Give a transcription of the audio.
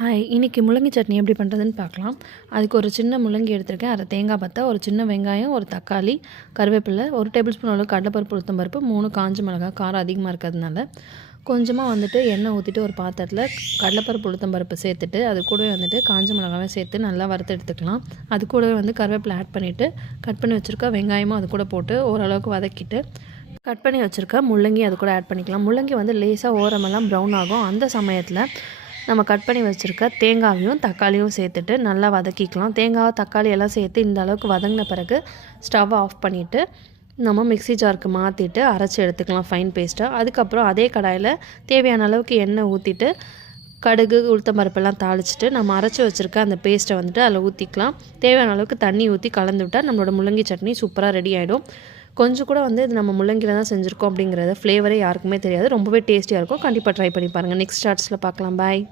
Hi, இன்றைக்கி முள்ளங்கி சட்னி எப்படி பண்ணுறதுன்னு பார்க்கலாம். அதுக்கு ஒரு சின்ன முள்ளங்கி எடுத்திருக்கேன், அரை தேங்காய் பத்தை, ஒரு சின்ன வெங்காயம், ஒரு தக்காளி, கருவேப்பிலை, 1 டேபிள் ஸ்பூன் அளவு கடலைப்பருப்பு, உளுத்தம்பருப்பு, 3 காஞ்ச மிளகாய், காரம் அதிகமாக இருக்கிறதுனால கொஞ்சமாக எண்ணெய் ஊற்றிட்டு ஒரு பாத்திரத்தில் கடலைப்பருப்பு, உளுத்தம்பருப்பு சேர்த்துட்டு அது கூடவே காஞ்ச மிளகாவை சேர்த்து நல்லா வறுத்து எடுத்துக்கலாம். அது கூடவே கருவேப்பிலை ஆட் பண்ணிவிட்டு கட் பண்ணி வச்சுருக்க வெங்காயமும் அது கூட போட்டு ஓரளவுக்கு வதக்கிட்டு கட் பண்ணி வச்சுருக்க முள்ளங்கி அது கூட ஆட் பண்ணிக்கலாம். முள்ளங்கி லேசாக ஓரமெல்லாம் ப்ரௌன் ஆகும். அந்த சமயத்தில் நம்ம கட் பண்ணி வச்சுருக்க தேங்காயும் தக்காளியும் சேர்த்துட்டு நல்லா வதக்கிக்கலாம். தேங்காய் தக்காளி எல்லாம் சேர்த்து இந்த அளவுக்கு வதங்கின பிறகு ஸ்டவ் ஆஃப் பண்ணிவிட்டு நம்ம மிக்ஸி ஜாருக்கு மாற்றிட்டு அரைச்சி எடுத்துக்கலாம் ஃபைன் பேஸ்ட்டாக. அதுக்கப்புறம் அதே கடாயில் தேவையான அளவுக்கு எண்ணெய் ஊற்றிட்டு கடுகு உளுத்தம்பருப்பெல்லாம் தாளிச்சிட்டு நம்ம அரைச்சி வச்சுருக்க அந்த பேஸ்ட்டை அதில் ஊற்றிக்கலாம். தேவையான அளவுக்கு தண்ணி ஊற்றி கலந்து விட்டால் நம்மளோட முள்ளங்கி சட்னி சூப்பராக ரெடி ஆகிடும். கொஞ்சம் கூட இது நம்ம முள்ளங்கியில் தான் செஞ்சுருக்கோம் அப்படிங்கிறத ஃப்ளேவரே யாருக்குமே தெரியாது. ரொம்பவே டேஸ்டியாக இருக்கும். கண்டிப்பாக ட்ரை பண்ணி பாருங்கள். நெக்ஸ்ட் ஷார்ட்ஸில் பார்க்கலாம். பாய்.